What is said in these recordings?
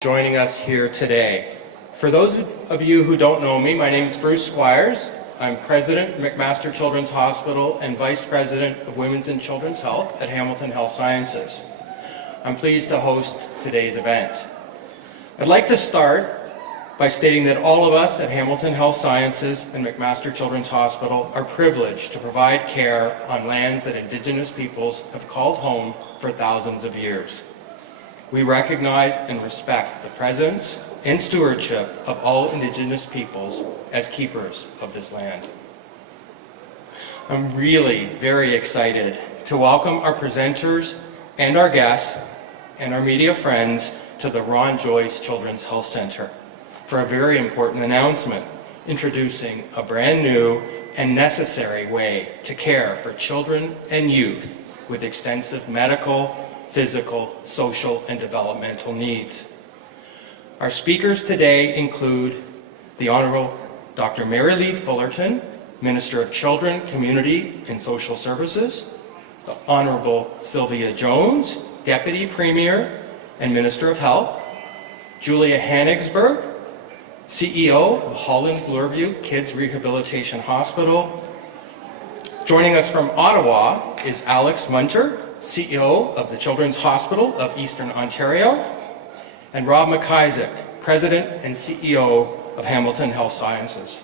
Joining us here today. For those of you who don't know me, my name is Bruce Squires. I'm President of McMaster Children's Hospital and Vice President of Women's and Children's Health at Hamilton Health Sciences. I'm pleased to host today's event. I'd like to start by stating that all of us at Hamilton Health Sciences and McMaster Children's Hospital are privileged to provide care on lands that Indigenous peoples have called home for thousands of years. We recognize and respect the presence and stewardship of all Indigenous peoples as keepers of this land. I'm really very excited to welcome our presenters and our guests and our media friends to the Ron Joyce Children's Health Center for a very important announcement, introducing a brand new and necessary way to care for children and youth with extensive medical, physical, social, and developmental needs. Our speakers today include the Honorable Dr. Merrilee Fullerton, Minister of Children, Community, and Social Services, the Honorable Sylvia Jones, Deputy Premier and Minister of Health, Julia Hanigsberg, CEO of Holland Bloorview Kids Rehabilitation Hospital. Joining us from Ottawa is Alex Munter, CEO of the Children's Hospital of Eastern Ontario, and Rob McIsaac, President and CEO of Hamilton Health Sciences.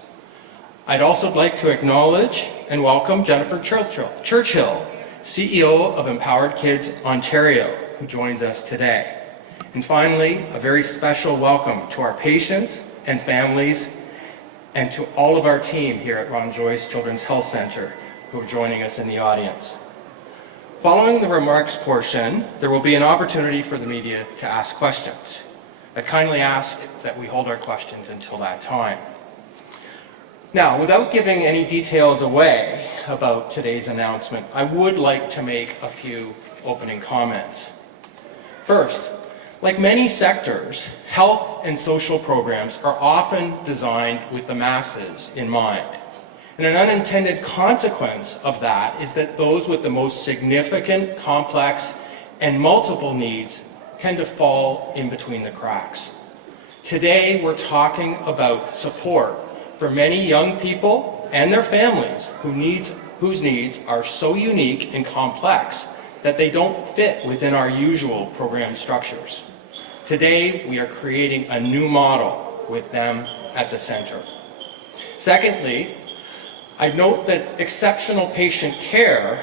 I'd also like to acknowledge and welcome Jennifer Churchill, CEO of Empowered Kids Ontario, who joins us today. And finally, a very special welcome to our patients and families and to all of our team here at Ron Joyce Children's Health Center who are joining us in the audience. Following the remarks portion, there will be an opportunity for the media to ask questions. I kindly ask that we hold our questions until that time. Now, without giving any details away about today's announcement, I would like to make a few opening comments. First, like many sectors, health and social programs are often designed with the masses in mind. And an unintended consequence of that is that those with the most significant, complex, and multiple needs tend to fall in between the cracks. Today, we're talking about support for many young people and their families whose needs are so unique and complex that they don't fit within our usual program structures. Today, we are creating a new model with them at the center. Secondly, I note that exceptional patient care,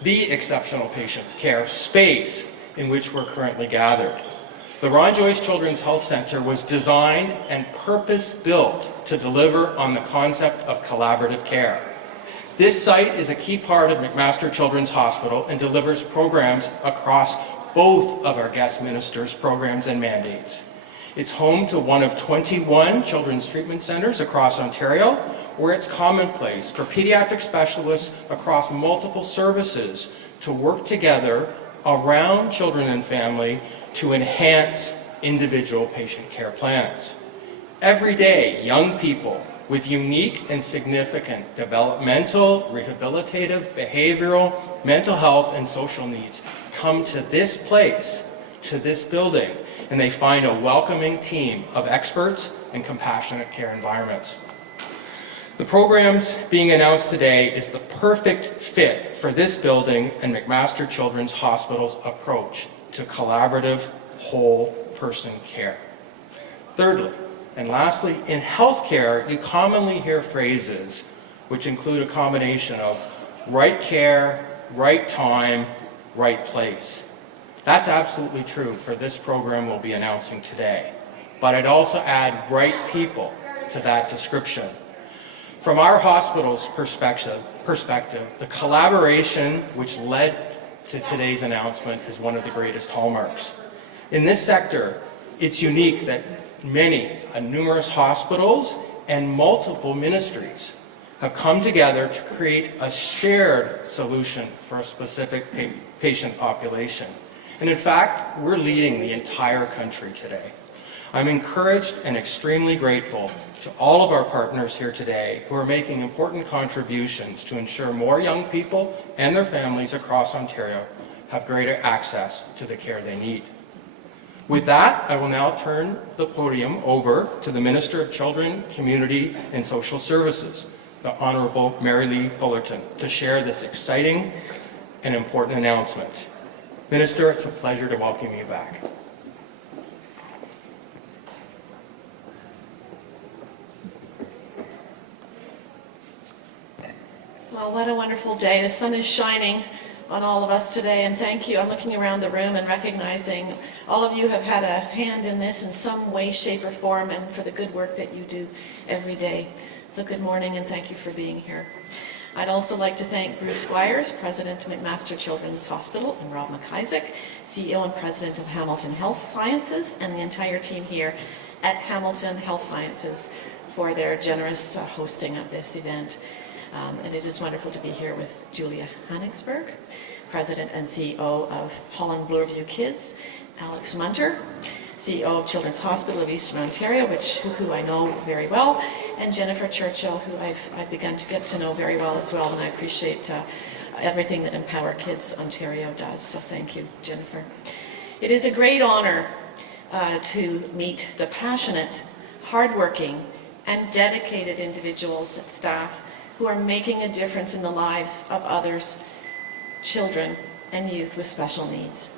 the exceptional patient care space in which we're currently gathered. The Ron Joyce Children's Health Center was designed and purpose-built to deliver on the concept of collaborative care. This site is a key part of McMaster Children's Hospital and delivers programs across both of our guest ministers' programs and mandates. It's home to one of 21 children's treatment centers across Ontario, where it's commonplace for pediatric specialists across multiple services to work together around children and family to enhance individual patient care plans. Every day, young people with unique and significant developmental, rehabilitative, behavioral, mental health, and social needs come to this place, to this building, and they find a welcoming team of experts and compassionate care environments. The programs being announced today is the perfect fit for this building and McMaster Children's Hospital's approach to collaborative, whole person care. Thirdly, and lastly, in healthcare, you commonly hear phrases which include a combination of right care, right time, right place. That's absolutely true for this program we'll be announcing today. But I'd also add right people to that description. From our hospital's perspective, the collaboration which led to today's announcement is one of the greatest hallmarks. In this sector, it's unique that numerous hospitals and multiple ministries have come together to create a shared solution for a specific patient population. And in fact, we're leading the entire country today. I'm encouraged and extremely grateful to all of our partners here today who are making important contributions to ensure more young people and their families across Ontario have greater access to the care they need. With that, I will now turn the podium over to the Minister of Children, Community and Social Services, the Honorable Merrilee Fullerton, to share this exciting and important announcement. Minister, it's a pleasure to welcome you back. Well, what a wonderful day. The sun is shining on all of us today, and thank you. I'm looking around the room and recognizing all of you have had a hand in this in some way, shape, or form, and for the good work that you do every day. So good morning, and thank you for being here. I'd also like to thank Bruce Squires, President of McMaster Children's Hospital, and Rob McIsaac, CEO and President of Hamilton Health Sciences, and the entire team here at Hamilton Health Sciences for their generous hosting of this event. And it is wonderful to be here with Julia Hanigsberg, President and CEO of Holland Bloorview Kids, Alex Munter, CEO of Children's Hospital of Eastern Ontario, who I know very well, and Jennifer Churchill, who I've begun to get to know very well as well, and I appreciate everything that Empower Kids Ontario does, so thank you, Jennifer. It is a great honor to meet the passionate, hardworking, and dedicated individuals and staff who are making a difference in the lives of others, children and youth with special needs.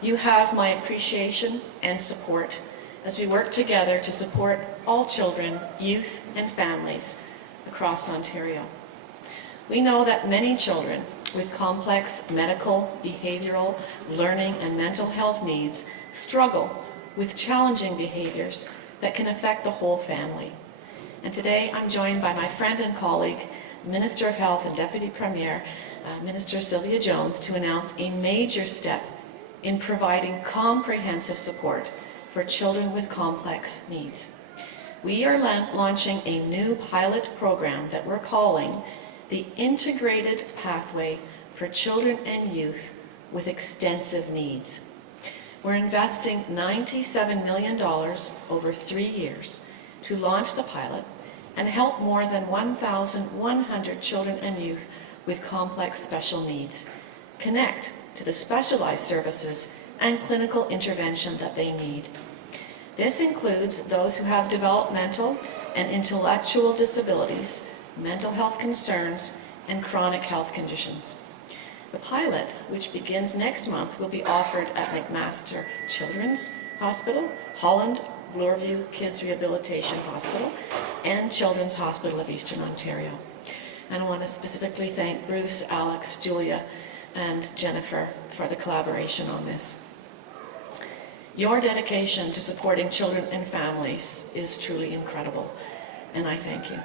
You have my appreciation and support as we work together to support all children, youth, and families across Ontario. We know that many children with complex medical, behavioral, learning, and mental health needs struggle with challenging behaviors that can affect the whole family. And today I'm joined by my friend and colleague, Minister of Health and Deputy Premier, Minister Sylvia Jones, to announce a major step in providing comprehensive support for children with complex needs. We are launching a new pilot program that we're calling the Integrated Pathway for Children and Youth with Extensive Needs. We're investing $97 million over 3 years to launch the pilot and help more than 1,100 children and youth with complex special needs connect to the specialized services and clinical intervention that they need. This includes those who have developmental and intellectual disabilities, mental health concerns, and chronic health conditions. The pilot, which begins next month, will be offered at McMaster Children's Hospital, Holland Bloorview Kids Rehabilitation Hospital, and Children's Hospital of Eastern Ontario. And I want to specifically thank Bruce, Alex, Julia, and Jennifer for the collaboration on this. Your dedication to supporting children and families is truly incredible, and I thank you.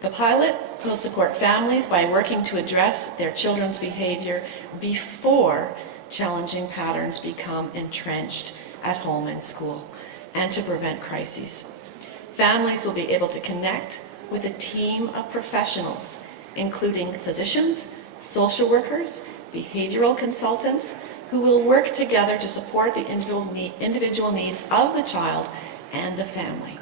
The pilot will support families by working to address their children's behavior before challenging patterns become entrenched at home and school, and to prevent crises. Families will be able to connect with a team of professionals, including physicians, social workers, behavioral consultants, who will work together to support the individual needs of the child and the family.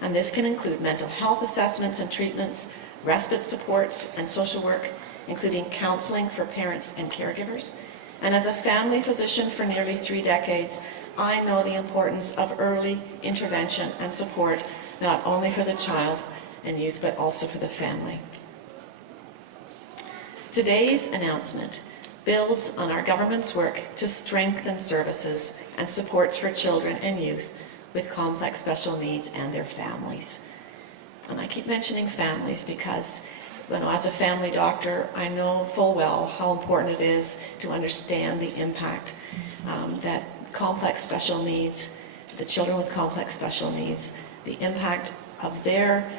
And this can include mental health assessments and treatments, respite supports, and social work, including counseling for parents and caregivers. And as a family physician for nearly 3 decades, I know the importance of early intervention and support, not only for the child and youth, but also for the family. Today's announcement builds on our government's work to strengthen services and supports for children and youth with complex special needs and their families. And I keep mentioning families because, as a family doctor, I know full well how important it is to understand the impact that complex special needs, the children with complex special needs, the impact of their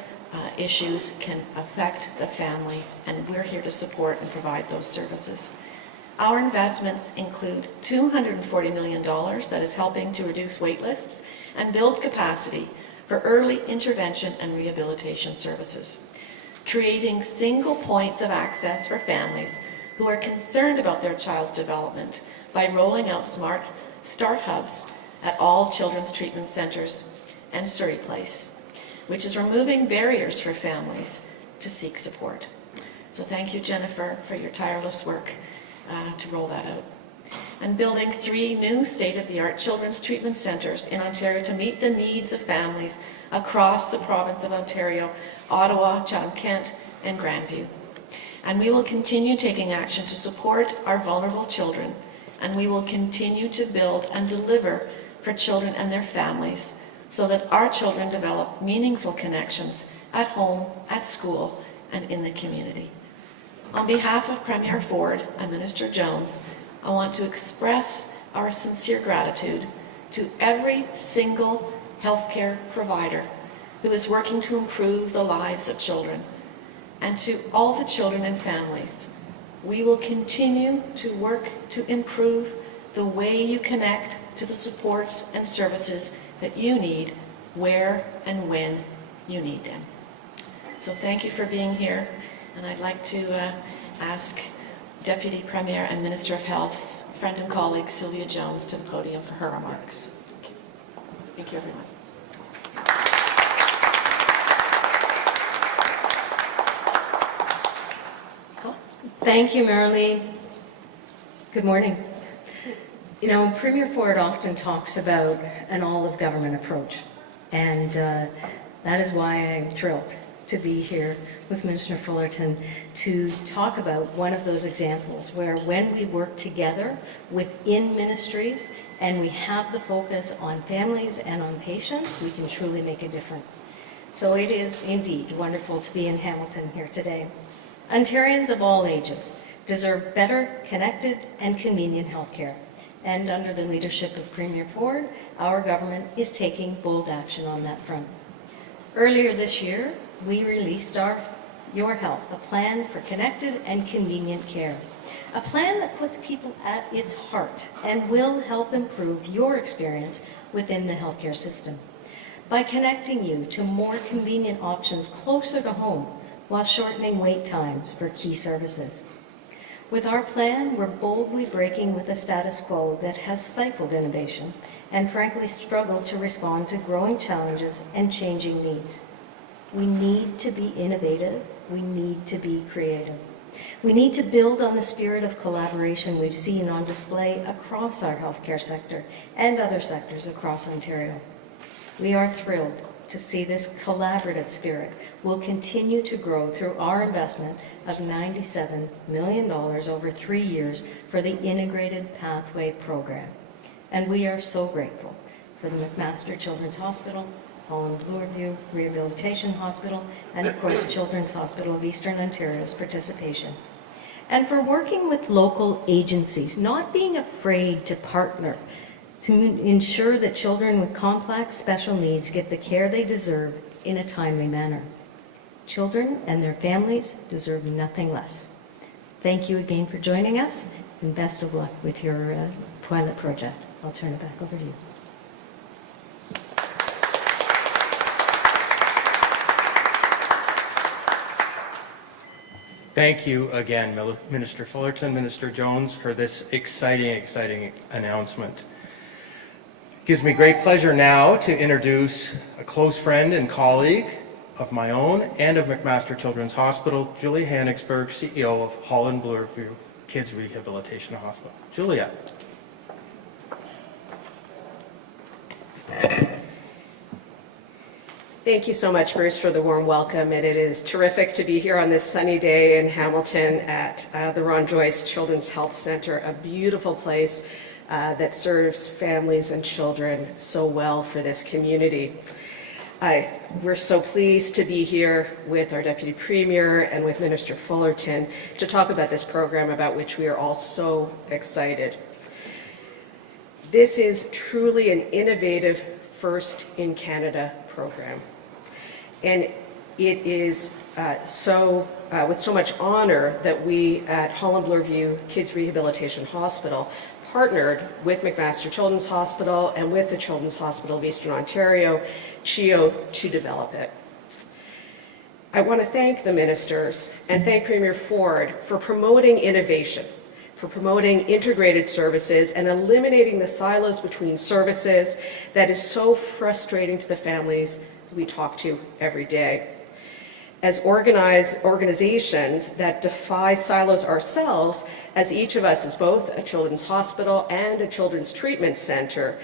issues can affect the family, and we're here to support and provide those services. Our investments include $240 million that is helping to reduce wait lists and build capacity for early intervention and rehabilitation services, creating single points of access for families who are concerned about their child's development by rolling out smart start hubs at all children's treatment centres and Surrey Place, which is removing barriers for families to seek support. So thank you, Jennifer, for your tireless work to roll that out. and building 3 new state-of-the-art children's treatment centres in Ontario to meet the needs of families across the province of Ontario, Ottawa, Chatham-Kent, and Grandview. And we will continue taking action to support our vulnerable children, and we will continue to build and deliver for children and their families so that our children develop meaningful connections at home, at school, and in the community. On behalf of Premier Ford and Minister Jones, I want to express our sincere gratitude to every single healthcare provider who is working to improve the lives of children, and to all the children and families. We will continue to work to improve the way you connect to the supports and services that you need, where and when you need them. So thank you for being here, and I'd like to ask Deputy Premier and Minister of Health, friend and colleague Sylvia Jones, to the podium for her remarks. Thank you, everyone. Thank you, Merrilee. Good morning. You know, Premier Ford often talks about an all-of-government approach, and that is why I'm thrilled to be here with Minister Fullerton to talk about one of those examples where when we work together within ministries and we have the focus on families and on patients, we can truly make a difference. So it is indeed wonderful to be in Hamilton here today. Ontarians of all ages deserve better, connected, and convenient healthcare. And under the leadership of Premier Ford, our government is taking bold action on that front. Earlier this year, we released our Your Health, a plan for connected and convenient care. A plan that puts people at its heart and will help improve your experience within the healthcare system by connecting you to more convenient options closer to home, while shortening wait times for key services. With our plan, we're boldly breaking with a status quo that has stifled innovation and frankly struggled to respond to growing challenges and changing needs. We need to be innovative. We need to be creative. We need to build on the spirit of collaboration we've seen on display across our healthcare sector and other sectors across Ontario. We are thrilled to see this collaborative spirit will continue to grow through our investment of $97 million over 3 years for the Integrated Pathway Program. And we are so grateful for the McMaster Children's Hospital, Holland Bloorview Rehabilitation Hospital, and of course Children's Hospital of Eastern Ontario's participation. And for working with local agencies, not being afraid to partner to ensure that children with complex special needs get the care they deserve in a timely manner. Children and their families deserve nothing less. Thank you again for joining us, and best of luck with your toilet project. I'll turn it back over to you. Thank you again, Minister Fullerton, Minister Jones, for this exciting announcement. It gives me great pleasure now to introduce a close friend and colleague of my own and of McMaster Children's Hospital, Julia Hanigsberg, CEO of Holland Bloorview Kids Rehabilitation Hospital. Julia. Thank you so much, Bruce, for the warm welcome, and it is terrific to be here on this sunny day in Hamilton at the Ron Joyce Children's Health Center, a beautiful place that serves families and children so well for this community. We're so pleased to be here with our Deputy Premier and with Minister Fullerton to talk about this program about which we are all so excited. This is truly an innovative first in Canada program. And it is with so much honor that we at Holland Bloorview Kids Rehabilitation Hospital partnered with McMaster Children's Hospital and with the Children's Hospital of Eastern Ontario, CHCH, to develop it. I want to thank the ministers and thank Premier Ford for promoting innovation, for promoting integrated services and eliminating the silos between services that is so frustrating to the families we talk to every day. as organizations that defy silos ourselves, as each of us is both a children's hospital and a children's treatment center,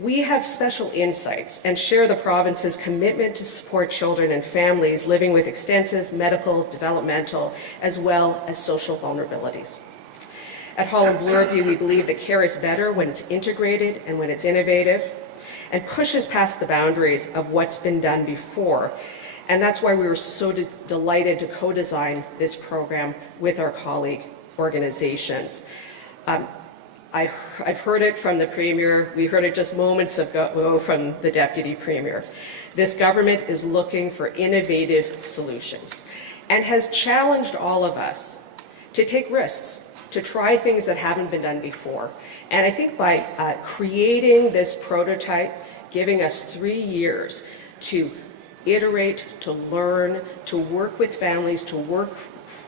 we have special insights and share the province's commitment to support children and families living with extensive medical, developmental, as well as social vulnerabilities. At Holland Bloorview, we believe that care is better when it's integrated and when it's innovative and pushes past the boundaries of what's been done before. And that's why we were so delighted to co-design this program with our colleague organizations. I've heard it from the Premier. We heard it just moments ago from the Deputy Premier. This government is looking for innovative solutions and has challenged all of us to take risks, to try things that haven't been done before. And I think by creating this prototype, giving us 3 years to iterate, to learn, to work with families, to work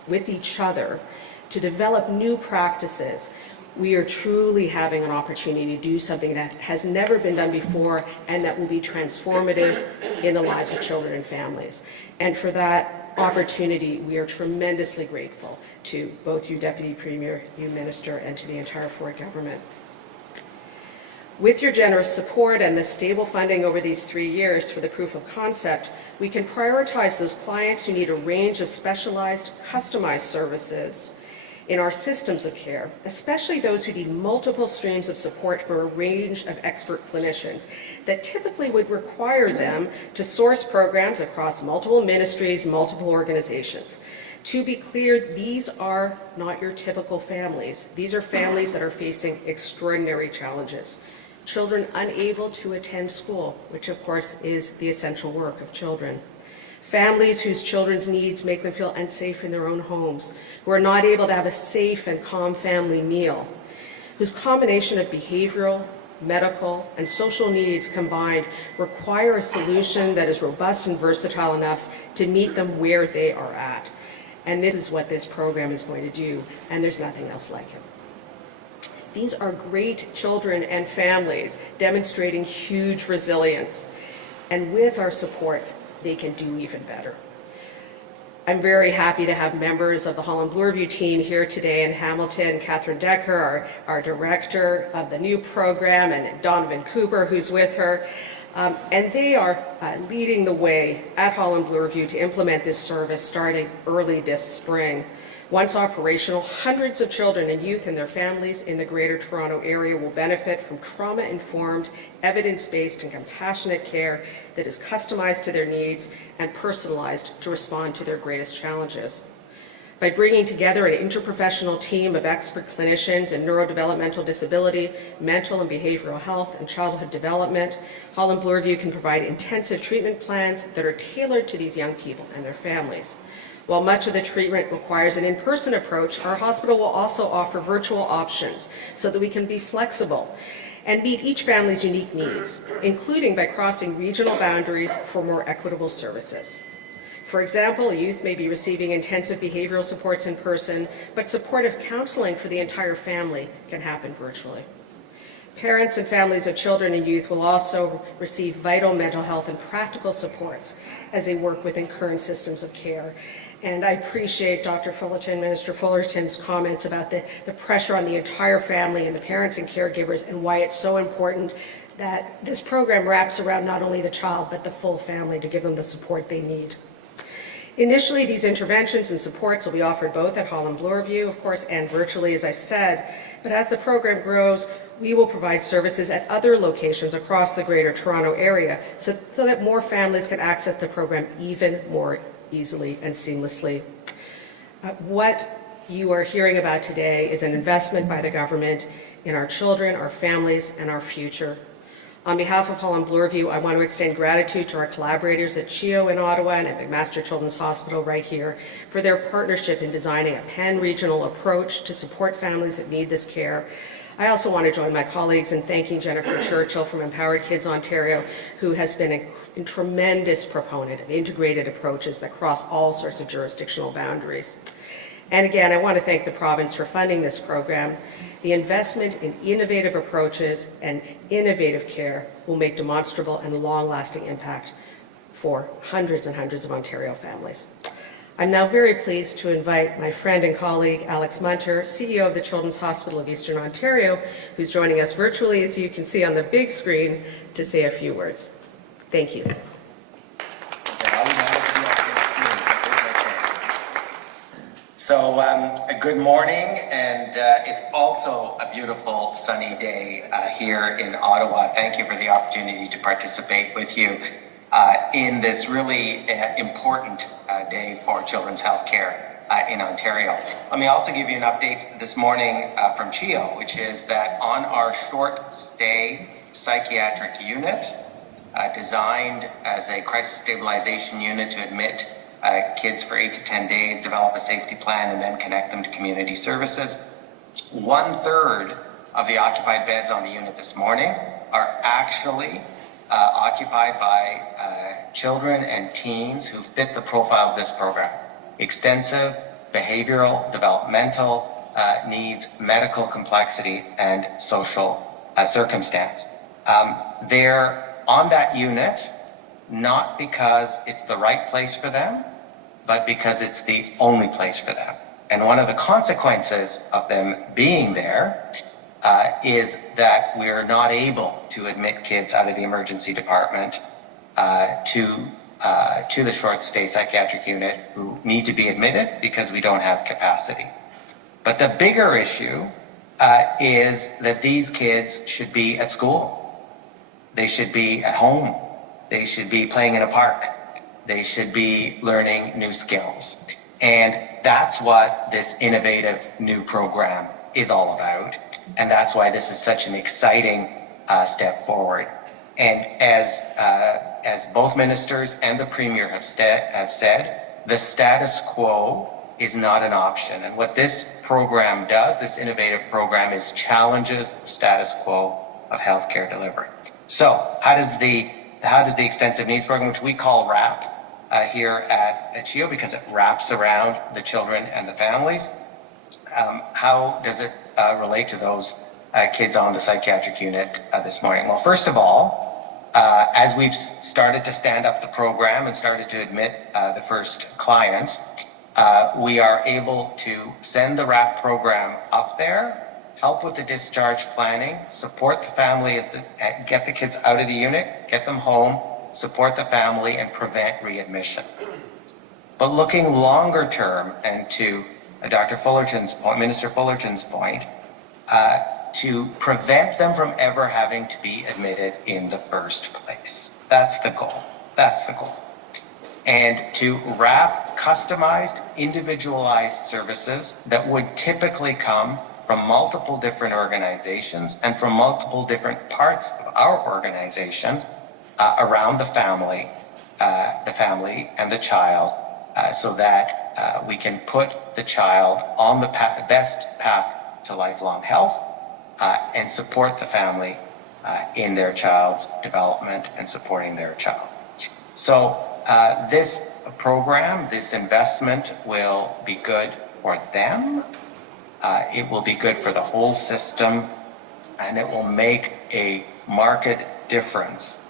with each other, to develop new practices, we are truly having an opportunity to do something that has never been done before and that will be transformative in the lives of children and families. And for that opportunity, we are tremendously grateful to both you, Deputy Premier, you, Minister, and to the entire Ford government. With your generous support and the stable funding over these 3 years for the proof of concept, we can prioritize those clients who need a range of specialized, customized services in our systems of care, especially those who need multiple streams of support from a range of expert clinicians that typically would require them to source programs across multiple ministries, multiple organizations. To be clear, these are not your typical families. These are families that are facing extraordinary challenges. Children unable to attend school, which of course is the essential work of children. Families whose children's needs make them feel unsafe in their own homes, who are not able to have a safe and calm family meal, whose combination of behavioral, medical, and social needs combined require a solution that is robust and versatile enough to meet them where they are at. And this is what this program is going to do, and there's nothing else like it. These are great children and families demonstrating huge resilience, and with our supports, they can do even better. I'm very happy to have members of the Holland Bloorview team here today in Hamilton, Catherine Decker, our director of the new program, and Donovan Cooper, who's with her. And they are leading the way at Holland Bloorview to implement this service starting early this spring. Once operational, hundreds of children and youth and their families in the Greater Toronto Area will benefit from trauma-informed, evidence-based and compassionate care that is customized to their needs and personalized to respond to their greatest challenges. By bringing together an interprofessional team of expert clinicians in neurodevelopmental disability, mental and behavioral health, and childhood development, Holland Bloorview can provide intensive treatment plans that are tailored to these young people and their families. While much of the treatment requires an in-person approach, our hospital will also offer virtual options so that we can be flexible and meet each family's unique needs, including by crossing regional boundaries for more equitable services. For example, a youth may be receiving intensive behavioral supports in person, but supportive counseling for the entire family can happen virtually. Parents and families of children and youth will also receive vital mental health and practical supports as they work within current systems of care. And I appreciate Dr. Fullerton, Minister Fullerton's comments about the pressure on the entire family and the parents and caregivers, and why it's so important that this program wraps around not only the child but the full family to give them the support they need. Initially, these interventions and supports will be offered both at Holland Bloorview, of course, and virtually, as I've said. But as the program grows, we will provide services at other locations across the Greater Toronto Area so that more families can access the program even more easily and seamlessly. What you are hearing about today is an investment by the government in our children, our families, and our future. On behalf of Holland Bloorview, I want to extend gratitude to our collaborators at CHIO in Ottawa and at McMaster Children's Hospital right here for their partnership in designing a pan-regional approach to support families that need this care. I also want to join my colleagues in thanking Jennifer Churchill from Empowered Kids Ontario, who has been a tremendous proponent of integrated approaches that cross all sorts of jurisdictional boundaries. And again, I want to thank the province for funding this program. The investment in innovative approaches and innovative care will make demonstrable and long-lasting impact for hundreds and hundreds of Ontario families. I'm now very pleased to invite my friend and colleague, Alex Munter, CEO of the Children's Hospital of Eastern Ontario, who's joining us virtually, as you can see on the big screen, to say a few words. Thank you. So good morning, and it's also a beautiful sunny day here in Ottawa. Thank you for the opportunity to participate with you in this really important day for children's health care in Ontario. Let me also give you an update this morning from CHEO, which is that on our short stay psychiatric unit, designed as a crisis stabilization unit to admit kids for 8 to 10 days, develop a safety plan, and then connect them to community services. 1/3 of the occupied beds on the unit this morning are actually occupied by children and teens who fit the profile of this program. Extensive behavioral, developmental needs, medical complexity, and social circumstance. They're on that unit not because it's the right place for them, but because it's the only place for them. And one of the consequences of them being there is that we're not able to admit kids out of the emergency department to the short stay psychiatric unit who need to be admitted because we don't have capacity. But the bigger issue is that these kids should be at school. They should be at home. They should be playing in a park. They should be learning new skills. And that's what this innovative new program is all about. And that's why this is such an exciting step forward. And as both ministers and the Premier have said, the status quo is not an option. And what this program does, this innovative program, is challenges the status quo of healthcare delivery. So how does the Extensive Needs Program, which we call WRAP here at CHEO because it wraps around the children and the families, how does it relate to those kids on the psychiatric unit this morning? Well, first of all, as we've started to stand up the program and started to admit the first clients, we are able to send the WRAP program up there, help with the discharge planning, support the family get the kids out of the unit, get them home, support the family, and prevent readmission. But looking longer term, and to Dr. Fullerton's point, Minister Fullerton's point, to prevent them from ever having to be admitted in the first place. That's the goal. That's the goal. And to wrap customized, individualized services that would typically come from multiple different organizations and from multiple different parts of our organization around the family and the child, so that we can put the child on the best path to lifelong health and support the family in their child's development and supporting their child. So this program, this investment will be good for them. It will be good for the whole system, and it will make a marked difference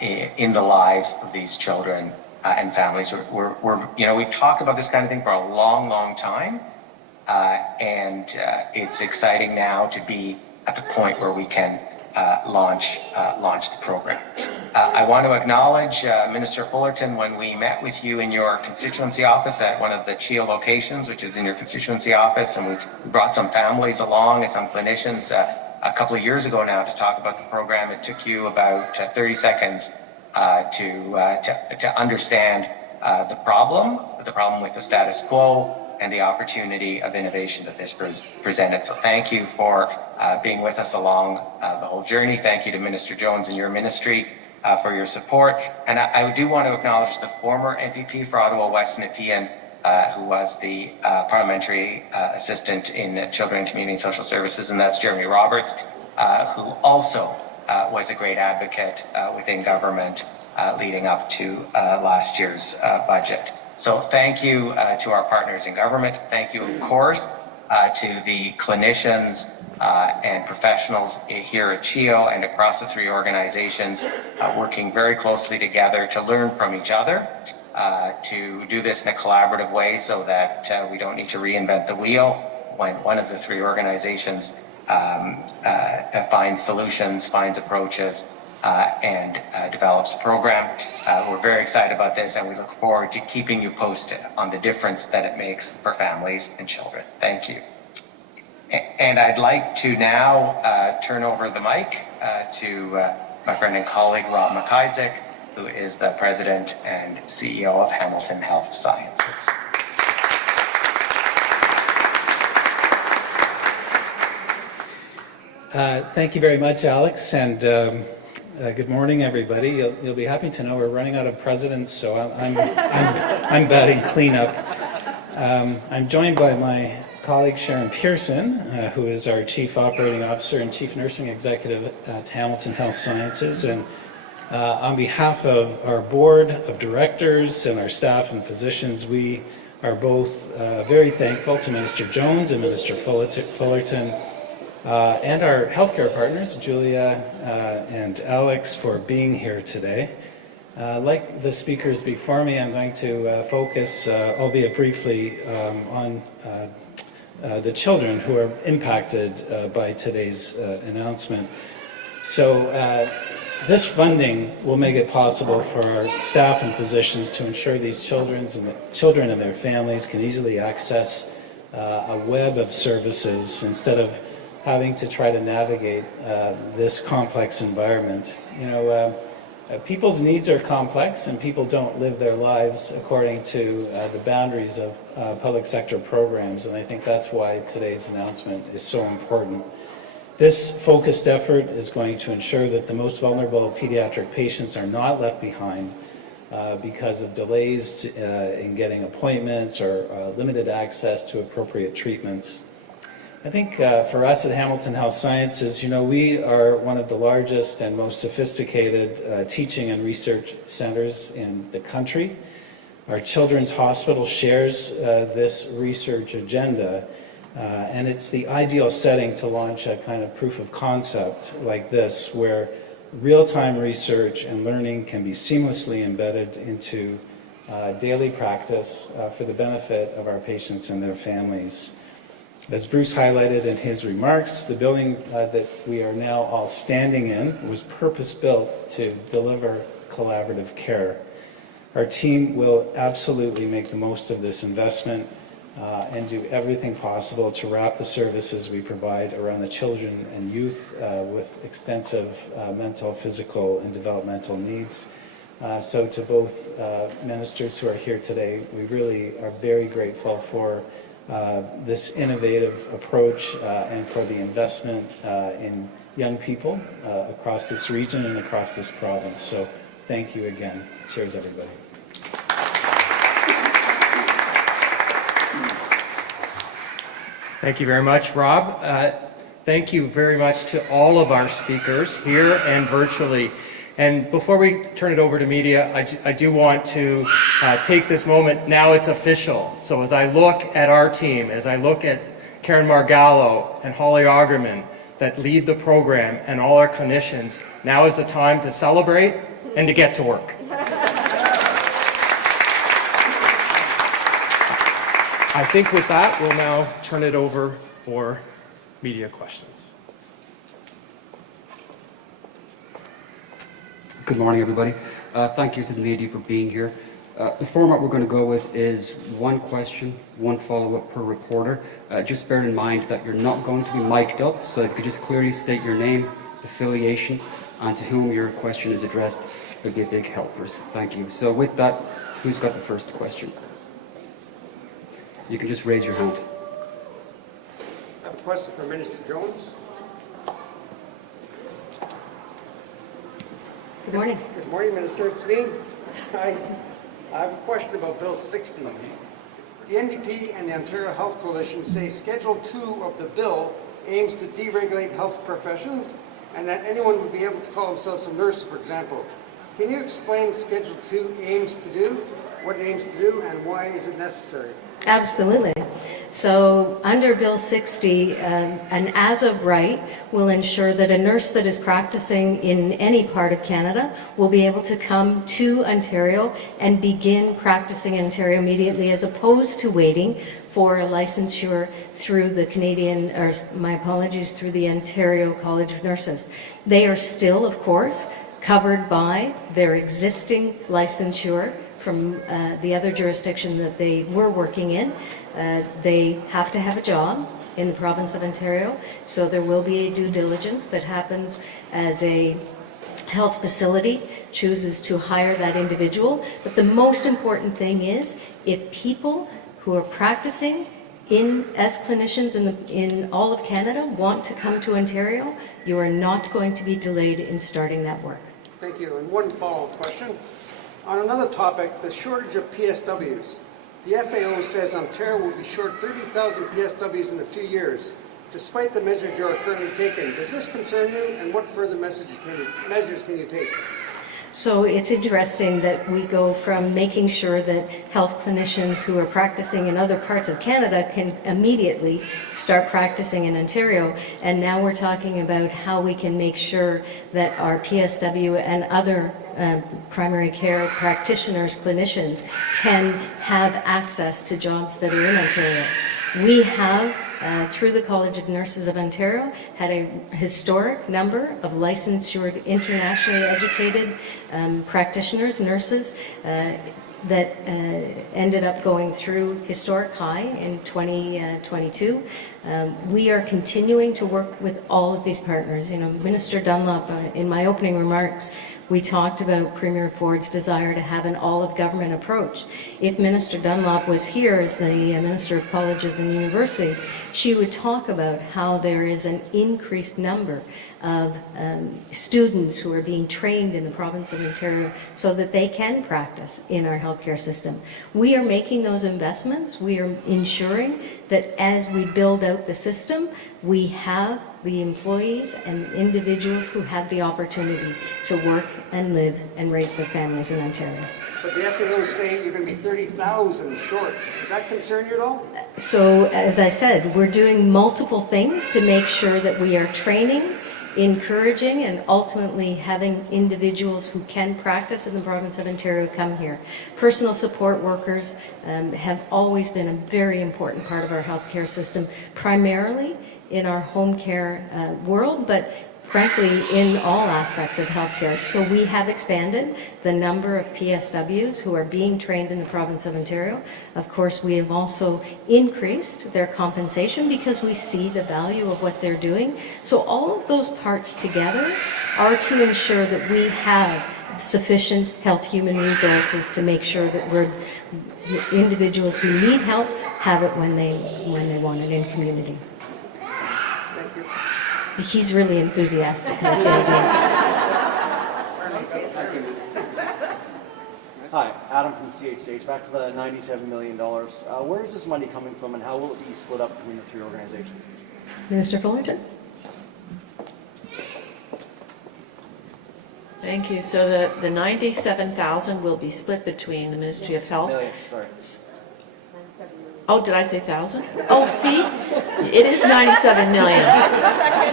in the lives of these children and families. We've talked about this kind of thing for a long, long time, and it's exciting now to be at the point where we can launch the program. I want to acknowledge Minister Fullerton. When we met with you in your constituency office at one of the CHEO locations, which is in your constituency office, and we brought some families along and some clinicians a couple of years ago now to talk about the program. It took you about 30 seconds to understand the problem with the status quo and the opportunity of innovation that this presented. So thank you for being with us along the whole journey. Thank you to Minister Jones and your ministry for your support. And I do want to acknowledge the former MPP for Ottawa West Nepean, who was the parliamentary assistant in Children and Community and Social Services, and that's Jeremy Roberts, who also was a great advocate within government leading up to last year's budget. So thank you to our partners in government. Thank you, of course, to the clinicians and professionals here at CHEO and across the three organizations, working very closely together to learn from each other, to do this in a collaborative way so that we don't need to reinvent the wheel when one of the three organizations finds solutions, finds approaches, and develops a program. We're very excited about this, and we look forward to keeping you posted on the difference that it makes for families and children. Thank you. And I'd like to now turn over the mic to my friend and colleague, Rob McIsaac, who is the President and CEO of Hamilton Health Sciences. Thank you very much, Alex, and good morning, everybody. You'll be happy to know we're running out of presidents, so I'm batting cleanup. I'm joined by my colleague Sharon Pearson, who is our Chief Operating Officer and Chief Nursing Executive at Hamilton Health Sciences, and on behalf of our board of directors and our staff and physicians, we are both very thankful to Minister Jones and Minister Fullerton and our healthcare partners, Julia and Alex, for being here today. Like the speakers before me, I'm going to focus, albeit briefly, on the children who are impacted by today's announcement. So this funding will make it possible for our staff and physicians to ensure these children and their families can easily access a web of services instead of having to try to navigate this complex environment. You know, people's needs are complex, and people don't live their lives according to the boundaries of public sector programs, and I think that's why today's announcement is so important. This focused effort is going to ensure that the most vulnerable pediatric patients are not left behind because of delays in getting appointments or limited access to appropriate treatments. I think for us at Hamilton Health Sciences, you know, we are one of the largest and most sophisticated teaching and research centers in the country. Our children's hospital shares this research agenda, and it's the ideal setting to launch a kind of proof of concept like this, where real-time research and learning can be seamlessly embedded into daily practice for the benefit of our patients and their families. As Bruce highlighted in his remarks, the building that we are now all standing in was purpose-built to deliver collaborative care. Our team will absolutely make the most of this investment and do everything possible to wrap the services we provide around the children and youth with extensive mental, physical, and developmental needs. So to both ministers who are here today, we really are very grateful for this innovative approach and for the investment in young people across this region and across this province. So thank you again. Cheers, everybody. Thank you very much, Rob. Thank you very much to all of our speakers here and virtually. And before we turn it over to media, I do want to take this moment. Now it's official. So as I look at our team, as I look at Karen Margallo and Holly Augerman that lead the program and all our clinicians, now is the time to celebrate and to get to work. I think with that, we'll now turn it over for media questions. Good morning, everybody. Thank you to the media for being here. The format we're going to go with is one question, one follow-up per reporter. Just bear in mind that you're not going to be mic'd up, so if you could just clearly state your name, affiliation, and to whom your question is addressed, it'll be a big help for us. Thank you. So with that, who's got the first question? You can just raise your hand. I have a question for Minister Jones. Good morning. Good morning, Minister. It's me. I have a question about Bill 60. The NDP and the Ontario Health Coalition say Schedule 2 of the bill aims to deregulate health professions and that anyone would be able to call themselves a nurse, for example. Can you explain Schedule 2 aims to do, what it aims to do, and why is it necessary? Absolutely. So under Bill 60, an as of right will ensure that a nurse that is practicing in any part of Canada will be able to come to Ontario and begin practicing in Ontario immediately, as opposed to waiting for a licensure through the through the Ontario College of Nurses. They are still, of course, covered by their existing licensure from the other jurisdiction that they were working in. They have to have a job in the province of Ontario, so there will be a due diligence that happens as a health facility chooses to hire that individual. But the most important thing is, if people who are practicing as clinicians in all of Canada want to come to Ontario, you are not going to be delayed in starting that work. Thank you. And one follow-up question. On another topic, the shortage of PSWs. The FAO says Ontario will be short 30,000 PSWs in a few years, despite the measures you are currently taking. Does this concern you, and what further measures can you take? So it's interesting that we go from making sure that health clinicians who are practicing in other parts of Canada can immediately start practicing in Ontario, and now we're talking about how we can make sure that our PSW and other primary care practitioners, clinicians, can have access to jobs that are in Ontario. We have, through the College of Nurses of Ontario, had a historic number of licensed, internationally educated practitioners, nurses, that ended up going through historic high in 2022. We are continuing to work with all of these partners. You know, Minister Dunlop, in my opening remarks, we talked about Premier Ford's desire to have an all-of-government approach. If Minister Dunlop was here as the Minister of Colleges and Universities, she would talk about how there is an increased number of students who are being trained in the province of Ontario so that they can practice in our healthcare system. We are making those investments. We are ensuring that as we build out the system, we have the employees and individuals who have the opportunity to work and live and raise their families in Ontario. But the FAO is saying you're going to be 30,000 short. Does that concern you at all? So, as I said, we're doing multiple things to make sure that we are training, encouraging, and ultimately having individuals who can practice in the province of Ontario come here. Personal support workers have always been a very important part of our healthcare system, primarily in our home care world, but frankly in all aspects of healthcare. So we have expanded the number of PSWs who are being trained in the province of Ontario. Of course, we have also increased their compensation because we see the value of what they're doing. So all of those parts together are to ensure that we have sufficient health human resources to make sure that individuals who need help have it when they want it in community. He's really enthusiastic about the ideas. Hi, Adam from CHCH. Back to the $97 million. Where is this money coming from, and how will it be split up between the three organizations? Minister Fullerton? Thank you. So the 97,000 will be split between the Ministry of Health. Million, sorry. Oh, did I say 1,000? Oh, see? It is 97 million.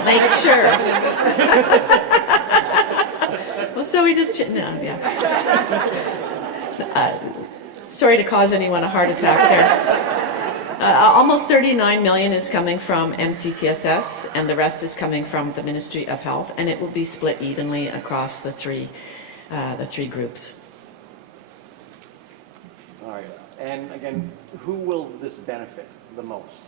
Make sure. Well, so we just, no, yeah. Sorry to cause anyone a heart attack there. Almost 39 million is coming from MCCSS, and the rest is coming from the Ministry of Health, and it will be split evenly across the three groups. All right. And again, who will this benefit the most?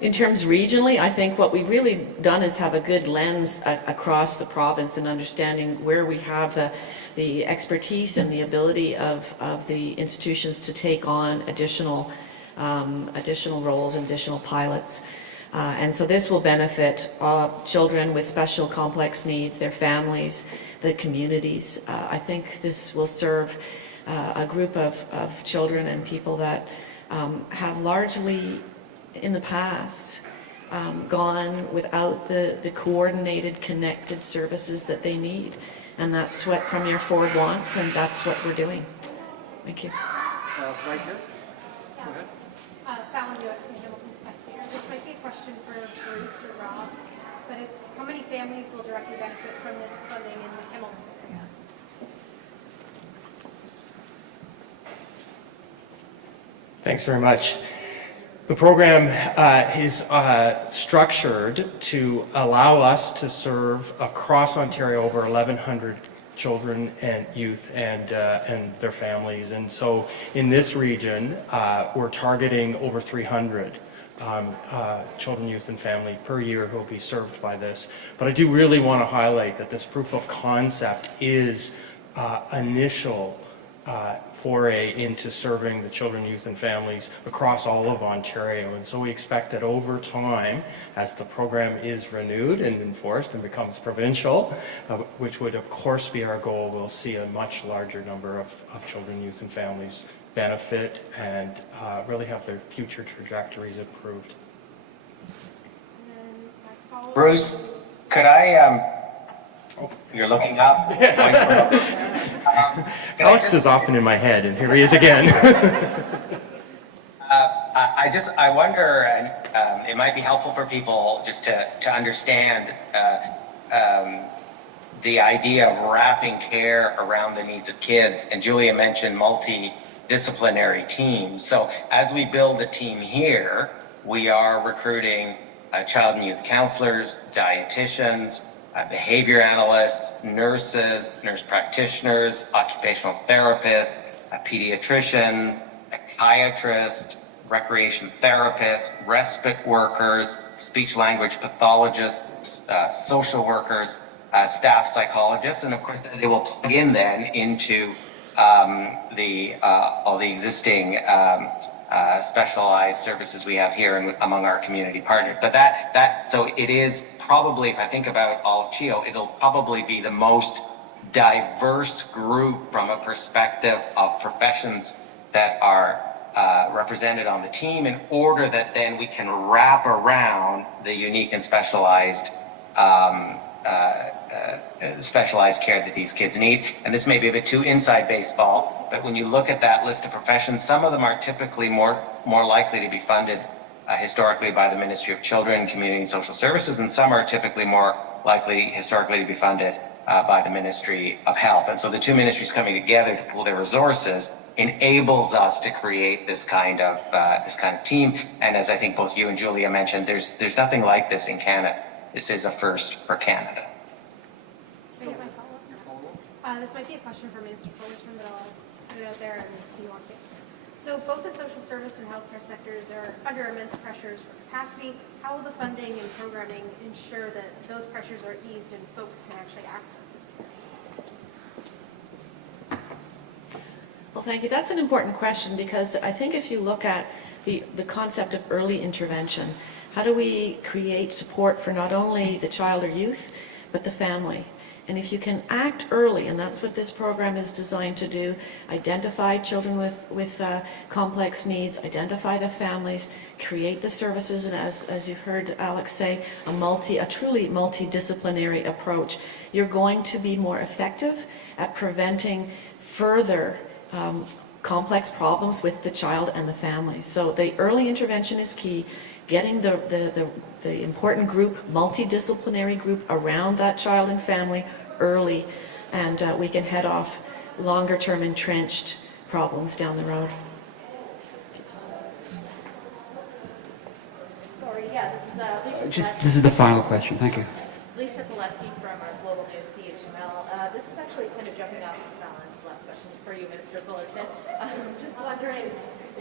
In terms regionally, I think what we've really done is have a good lens across the province and understanding where we have the expertise and the ability of the institutions to take on additional roles and additional pilots. And so this will benefit children with special complex needs, their families, the communities. I think this will serve a group of children and people that have largely in the past gone without the coordinated, connected services that they need. And that's what Premier Ford wants, and that's what we're doing. Thank you. Right here. Go ahead. Sylvia from Hamilton Spectator. This might be a question for Bruce or Rob, but it's how many families will directly benefit from this funding in the Hamilton area? Thanks very much. The program is structured to allow us to serve across Ontario over 1,100 children and youth and their families. And so in this region, we're targeting over 300 children, youth, and family per year who will be served by this. But I do really want to highlight that this proof of concept is initial foray into serving the children, youth, and families across all of Ontario. And so we expect that over time, as the program is renewed and enforced and becomes provincial, which would of course be our goal, we'll see a much larger number of children, youth, and families benefit and really have their future trajectories improved. And then my follow-up. Bruce, could I, you're looking up. Alex is often in my head, and here he is again. I wonder, and it might be helpful for people just to understand the idea of wrapping care around the needs of kids. And Julia mentioned multidisciplinary teams. So as we build a team here, we are recruiting child and youth counselors, dietitians, behavior analysts, nurses, nurse practitioners, occupational therapists, a pediatrician, a psychiatrist, recreation therapists, respite workers, speech language pathologists, social workers, staff psychologists, and of course they will plug in then into all the existing specialized services we have here and among our community partners. But so it is probably, if I think about all of CHEO, it'll probably be the most diverse group from a perspective of professions that are represented on the team, in order that then we can wrap around the unique and specialized care that these kids need. And this may be a bit too inside baseball, but when you look at that list of professions, some of them are typically more likely to be funded historically by the Ministry of Children, Community and Social Services, and some are typically more likely historically to be funded by the Ministry of Health. And so the two ministries coming together to pool their resources enables us to create this kind of team. And as I think both you and Julia mentioned, there's nothing like this in Canada. This is a first for Canada. Can I get my follow-up? This might be a question for Minister Fullerton, but I'll put it out there and see who wants to answer. So both the social service and healthcare sectors are under immense pressures for capacity. How will the funding and programming ensure that those pressures are eased and folks can actually access this care? Well, thank you. That's an important question, because I think if you look at the concept of early intervention, how do we create support for not only the child or youth, but the family? And if you can act early, and that's what this program is designed to do, identify children with complex needs, identify the families, create the services, and as you've heard Alex say, a truly multidisciplinary approach, you're going to be more effective at preventing further complex problems with the child and the family. So the early intervention is key. Getting the important group, multidisciplinary group around that child and family early, and we can head off longer-term entrenched problems down the road. Sorry, yeah, this is Lisa. This is the final question. Thank you. Lisa Pileski from our Global News CHML. This is actually kind of jumping off of Alan's last question for you, Minister Fullerton. Just wondering,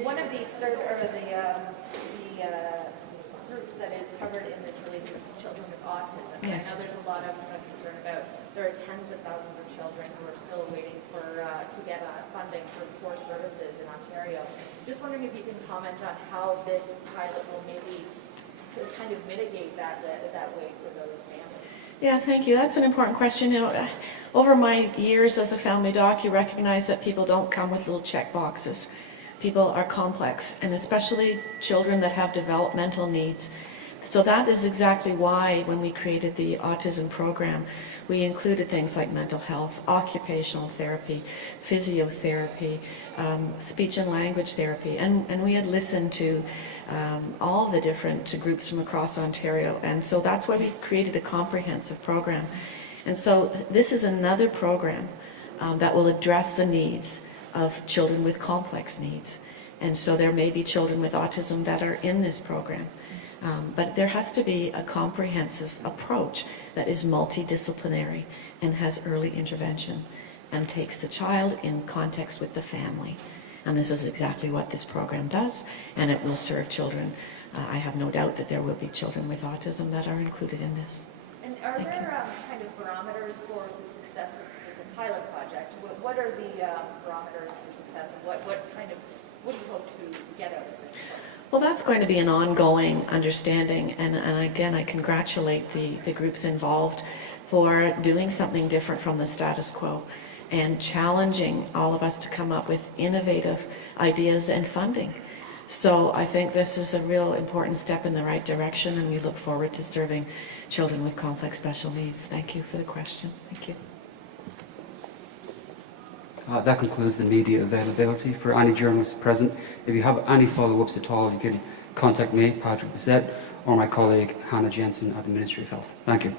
one of these groups that is covered in this release is children with autism. Yes. I know there's a lot of concern about, there are tens of thousands of children who are still waiting to get funding for core services in Ontario. Just wondering if you can comment on how this pilot will maybe kind of mitigate that wait for those families. Yeah, thank you. That's an important question. You know, over my years as a family doc, you recognize that people don't come with little check boxes. People are complex, and especially children that have developmental needs. So that is exactly why when we created the autism program, we included things like mental health, occupational therapy, physiotherapy, speech and language therapy, and we had listened to all the different groups from across Ontario, and so that's why we created a comprehensive program. And so this is another program that will address the needs of children with complex needs. And so there may be children with autism that are in this program. But there has to be a comprehensive approach that is multidisciplinary and has early intervention and takes the child in context with the family. And this is exactly what this program does, and it will serve children. I have no doubt that there will be children with autism that are included in this. And are there kind of barometers for the success of, because it's a pilot project, what are the barometers for success, and what do you hope to get out of this program? Well, that's going to be an ongoing understanding, and again, I congratulate the groups involved for doing something different from the status quo and challenging all of us to come up with innovative ideas and funding. So I think this is a real important step in the right direction, and we look forward to serving children with complex special needs. Thank you for the question. Thank you. That concludes the media availability. For any journalists present, if you have any follow-ups at all, you can contact me, Patrick Bissett, or my colleague Hannah Jensen at the Ministry of Health. Thank you.